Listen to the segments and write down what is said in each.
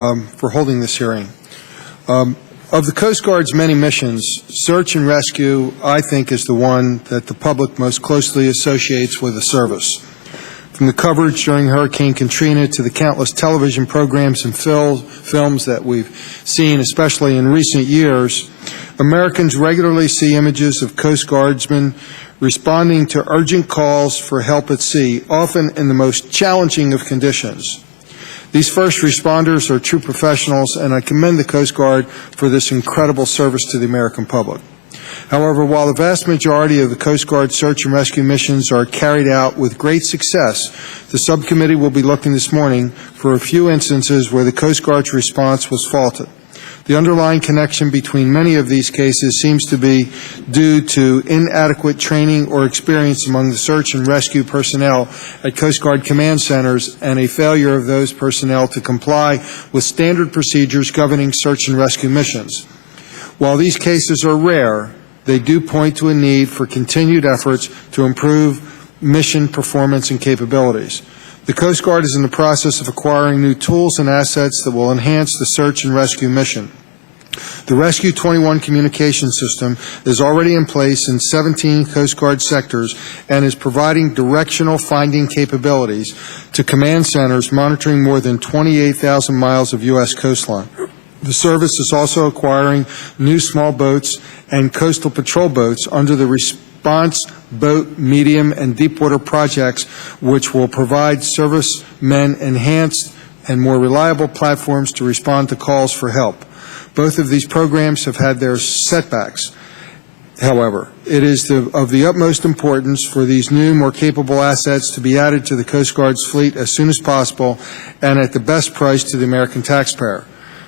for holding this hearing. Of the Coast Guard's many missions, search and rescue, I think, is the one that the public most closely associates with the service. From the coverage during Hurricane Katrina to the countless television programs and films that we've seen, especially in recent years, Americans regularly see images of Coast Guardsmen responding to urgent calls for help at sea, often in the most challenging of conditions. These first responders are true professionals, and I commend the Coast Guard for this incredible service to the American public. However, while the vast majority of the Coast Guard search and rescue missions are carried out with great success, the subcommittee will be looking this morning for a few instances where the Coast Guard's response was faulted. The underlying connection between many of these cases seems to be due to inadequate training or experience among the search and rescue personnel at Coast Guard command centers and a failure of those personnel to comply with standard procedures governing search and rescue missions. While these cases are rare, they do point to a need for continued efforts to improve mission performance and capabilities. The Coast Guard is in the process of acquiring new tools and assets that will enhance the search and rescue mission. The Rescue 21 communication system is already in place in 17 Coast Guard sectors and is providing directional finding capabilities to command centers monitoring more than 28,000 miles of U.S. coastline. The service is also acquiring new small boats and coastal patrol boats under the response boat, medium, and deepwater projects, which will provide servicemen enhanced and more reliable platforms to respond to calls for help. Both of these programs have had their setbacks. However, it is of the utmost importance for these new, more capable assets to be added to the Coast Guard's fleet as soon as possible and at the best price to the American taxpayer.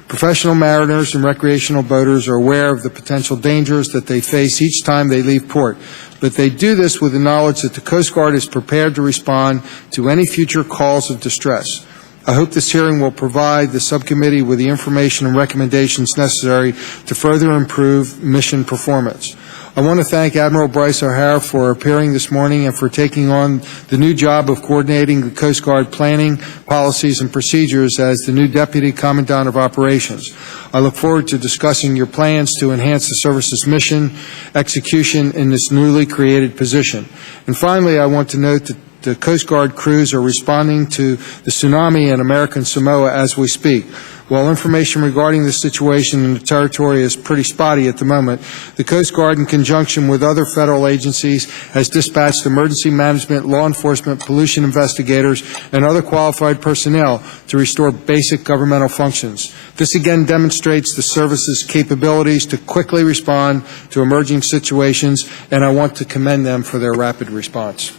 Professional mariners and recreational boaters are aware of the potential dangers that they face each time they leave port, but they do this with the knowledge that the Coast Guard is prepared to respond to any future calls of distress. I hope this hearing will provide the subcommittee with the information and recommendations necessary to further improve mission performance. I want to thank Admiral Bryce O'Hara for appearing this morning and for taking on the new job of coordinating the Coast Guard planning, policies, and procedures as the new Deputy Commandant of Operations. I look forward to discussing your plans to enhance the service's mission execution in this newly created position. And finally, I want to note that the Coast Guard crews are responding to the tsunami in American Samoa as we speak. While information regarding the situation in the territory is pretty spotty at the moment, the Coast Guard, in conjunction with other federal agencies, has dispatched emergency management, law enforcement, pollution investigators, and other qualified personnel to restore basic governmental functions. This again demonstrates the service's capabilities to quickly respond to emerging situations, and I want to commend them for their rapid response.